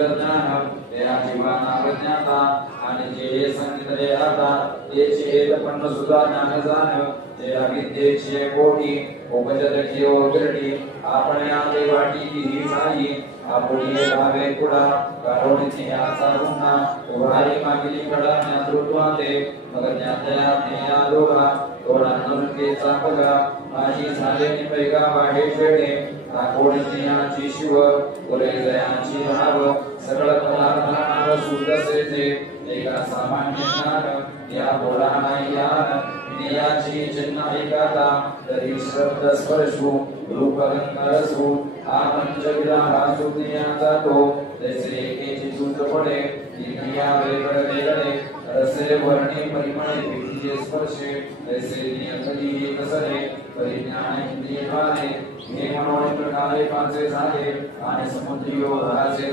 चेतज्ञान या जीवाना प्रज्ञाता आणि जे संकितले आता ते चेतपन्न सुद्धा ज्ञान जाण ते अविद्येचे कोटी उपजलची ओगरडी आपण या देवाटी ही साई आपण ये भावे कुडा काढोणीची आसा रुना उभारी मागली कडा ज्ञातृत्वाते मग ज्ञातया ज्ञेया लोगा तोडा नरुकेचा पगा माझी झाले निपैगा वाढे शेडे राखोणीची याची शिव पुरे जयाची भाव सगळ पदार्थांवर सुदसेचे एका सामान्य ज्ञान या बोला नाही यान नियाची चिन्ह ऐकाता तरी शब्द स्पर्शू रूप अलंकारसू हा पंचविधा सुज्ञाचा तो तैसे एकेची सूत पडे इंद्रिया वेगळे रसे वर्णी परिमळे विधीये स्पर्शे तैसे नियतली कसरे परिज्ञान इंद्रिय भाने हे मनोने प्रकारे पाचे झाले आणि समुद्रियो भासे